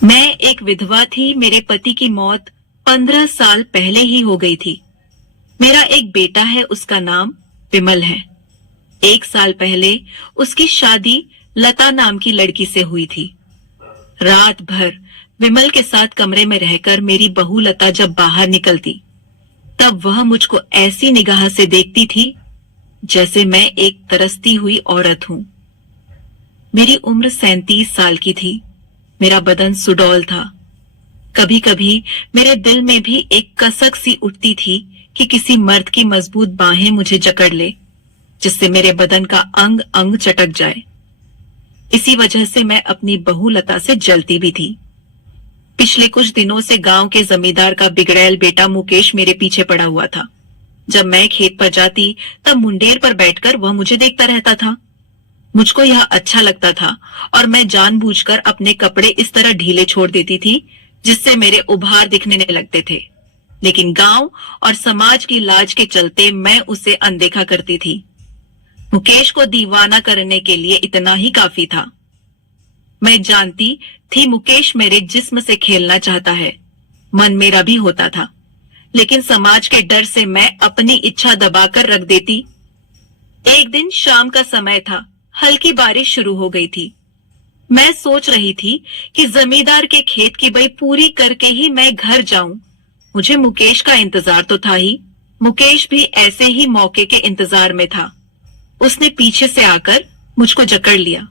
मैं एक विधवा थी। मेरे पति की मौत 15 साल पहले ही हो गई थी। मेरा एक बेटा है, उसका नाम विमल है। 1 साल पहले उसकी शादी लता नाम की लड़की से हुई थी। रात भर विमल के साथ कमरे में रहकर मेरी बहू लता जब बाहर निकलती, तब वह मुझको ऐसी निगाह से देखती थी जैसे मैं एक तरसती हुई औरत हूं। मेरी उम्र 37 साल की थी। मेरा बदन सुडौल था। कभी कभी मेरे दिल में भी एक कसक सी उठती थी कि किसी मर्द की मजबूत बाहें मुझे जकड़ ले, जिससे मेरे बदन का अंग अंग चटक जाए। इसी वजह से मैं अपनी बहू लता से जलती भी थी। पिछले कुछ दिनों से गांव के जमींदार का बिगड़ैल बेटा मुकेश मेरे पीछे पड़ा हुआ था। जब मैं खेत पर जाती, तब मुंडेर पर बैठकर वह मुझे देखता रहता था। मुझको यह अच्छा लगता था और मैं जानबूझकर अपने कपड़े इस तरह ढीले छोड़ देती थी जिससे मेरे उभार दिखने लगते थे। लेकिन गांव और समाज की लाज के चलते मैं उसे अनदेखा करती थी। मुकेश को दीवाना करने के लिए इतना ही काफी था। मैं जानती थी मुकेश मेरे जिस्म से खेलना चाहता है। मन मेरा भी होता था, लेकिन समाज के डर से मैं अपनी इच्छा दबाकर रख देती। एक दिन शाम का समय था। हल्की बारिश शुरू हो गई थी। मैं सोच रही थी कि जमींदार के खेत की बई पूरी करके ही मैं घर जाऊं। मुझे मुकेश का इंतजार तो था ही। मुकेश भी ऐसे ही मौके के इंतजार में था। उसने पीछे से आकर मुझको जकड़ लिया।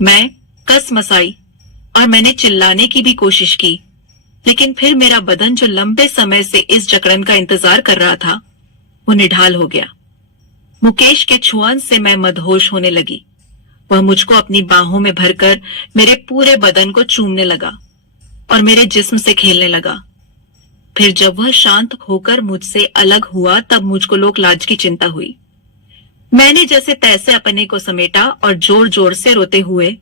मैं कस मसाई और मैंने चिल्लाने की भी कोशिश की, लेकिन फिर मेरा बदन जो लंबे समय से इस जकड़न का इंतजार कर रहा था, वो निढाल हो गया। मुकेश के छुआन से मैं मदहोश होने लगी। वह मुझको अपनी बाहों में भरकर मेरे पूरे बदन को चूमने लगा और मेरे जिस्म से खेलने लगा। फिर जब वह शांत होकर मुझसे अलग हुआ, तब मुझको लोक लाज की चिंता हुई। मैंने जैसे तैसे अपने को समेटा और जोर जोर से रोते हुए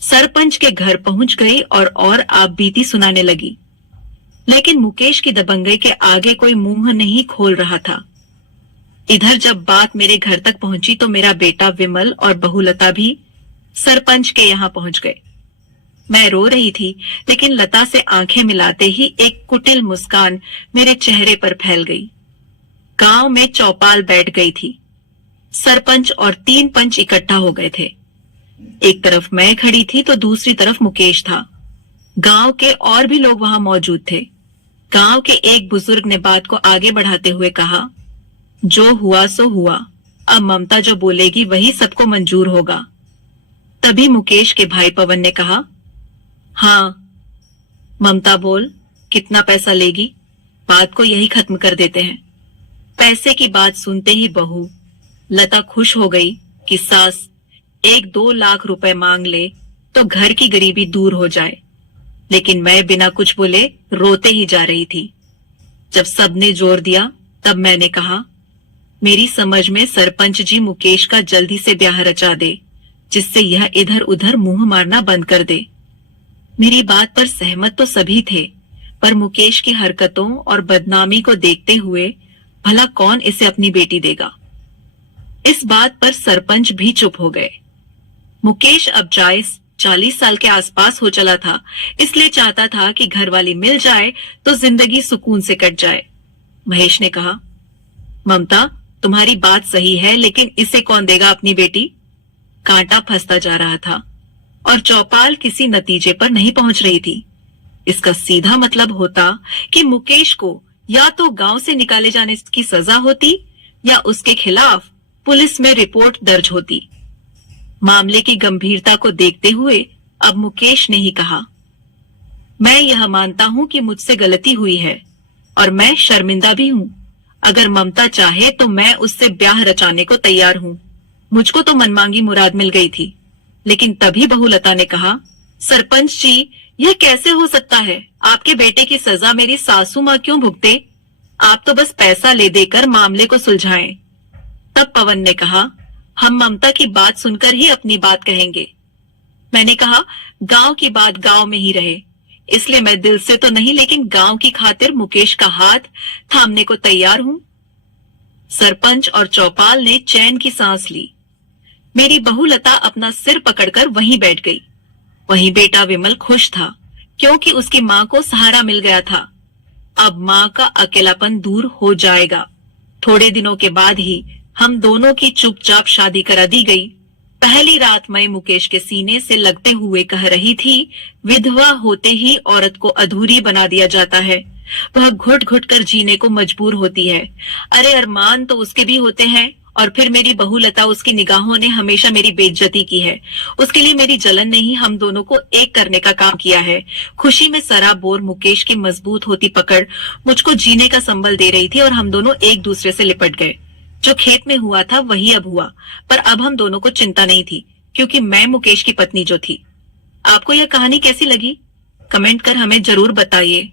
सरपंच के घर पहुंच गई और आप बीती सुनाने लगी। लेकिन मुकेश की दबंगई के आगे कोई मुंह नहीं खोल रहा था। इधर जब बात मेरे घर तक पहुंची तो मेरा बेटा विमल और बहू लता भी सरपंच के यहाँ पहुंच गए। मैं रो रही थी, लेकिन लता से आंखें मिलाते ही एक कुटिल मुस्कान मेरे चेहरे पर फैल गई। गांव में चौपाल बैठ गई थी। सरपंच और 3 पंच इकट्ठा हो गए थे। एक तरफ मैं खड़ी थी तो दूसरी तरफ मुकेश था। गांव के और भी लोग वहां मौजूद थे। गांव के एक बुजुर्ग ने बात को आगे बढ़ाते हुए कहा, जो हुआ सो हुआ, अब ममता जो बोलेगी वही सबको मंजूर होगा। तभी मुकेश के भाई पवन ने कहा, हाँ ममता बोल, कितना पैसा लेगी? बात को यही खत्म कर देते हैं। पैसे की बात सुनते ही बहू लता खुश हो गई कि सास 1-2 लाख रुपए मांग ले तो घर की गरीबी दूर हो जाए। लेकिन मैं बिना कुछ बोले रोते ही जा रही थी। जब सबने जोर दिया, तब मैंने कहा, मेरी समझ में सरपंच जी मुकेश का जल्दी से ब्याह रचा दे, जिससे यह इधर उधर मुंह मारना बंद कर दे। मेरी बात पर सहमत तो सभी थे, पर मुकेश की हरकतों और बदनामी को देखते हुए भला कौन इसे अपनी बेटी देगा। इस बात पर सरपंच भी चुप हो गए। मुकेश अब 40 साल के आसपास हो चला था, इसलिए चाहता था कि घरवाली मिल जाए तो जिंदगी सुकून से कट जाए। महेश ने कहा, ममता तुम्हारी बात सही है, लेकिन इसे कौन देगा अपनी बेटी? कांटा फंसता जा रहा था और चौपाल किसी नतीजे पर नहीं पहुंच रही थी। इसका सीधा मतलब होता कि मुकेश को या तो गांव से निकाले जाने की सजा होती या उसके खिलाफ पुलिस में रिपोर्ट दर्ज होती। मामले की गंभीरता को देखते हुए अब मुकेश ने ही कहा, मैं यह मानता हूं कि मुझसे गलती हुई है और मैं शर्मिंदा भी हूं। अगर ममता चाहे तो मैं उससे ब्याह रचाने को तैयार हूं। मुझको तो मनमांगी मुराद मिल गई थी। लेकिन तभी बहू लता ने कहा, सरपंच जी, यह कैसे हो सकता है? आपके बेटे की सजा मेरी सासू माँ क्यों भुगते? आप तो बस पैसा ले देकर मामले को सुलझाएं। तब पवन ने कहा, हम ममता की बात सुनकर ही अपनी बात कहेंगे। मैंने कहा, गांव की बात गांव में ही रहे, इसलिए मैं दिल से तो नहीं, लेकिन गांव की खातिर मुकेश का हाथ थामने को तैयार हूं। सरपंच और चौपाल ने चैन की सांस ली। मेरी बहू लता अपना सिर पकड़कर वहीं बैठ गई। वहीं बेटा विमल खुश था क्योंकि उसकी माँ को सहारा मिल गया था। अब माँ का अकेलापन दूर हो जाएगा। थोड़े दिनों के बाद ही हम दोनों की चुपचाप शादी करा दी गई। पहली रात मैं मुकेश के सीने से लगते हुए कह रही थी, विधवा होते ही औरत को अधूरी बना दिया जाता है। वह घुट घुट कर जीने को मजबूर होती है। अरे अरमान तो उसके भी होते हैं। और फिर मेरी बहू लता, उसकी निगाहों ने हमेशा मेरी बेइज्जती की है। उसके लिए मेरी जलन ने ही हम दोनों को एक करने का काम किया है। खुशी में सराबोर मुकेश की मजबूत होती पकड़ मुझको जीने का संबल दे रही थी और हम दोनों एक दूसरे से लिपट गए। जो खेत में हुआ था वही अब हुआ, पर अब हम दोनों को चिंता नहीं थी, क्योंकि मैं मुकेश की पत्नी जो थी। आपको यह कहानी कैसी लगी? कमेंट कर हमें जरूर बताइए।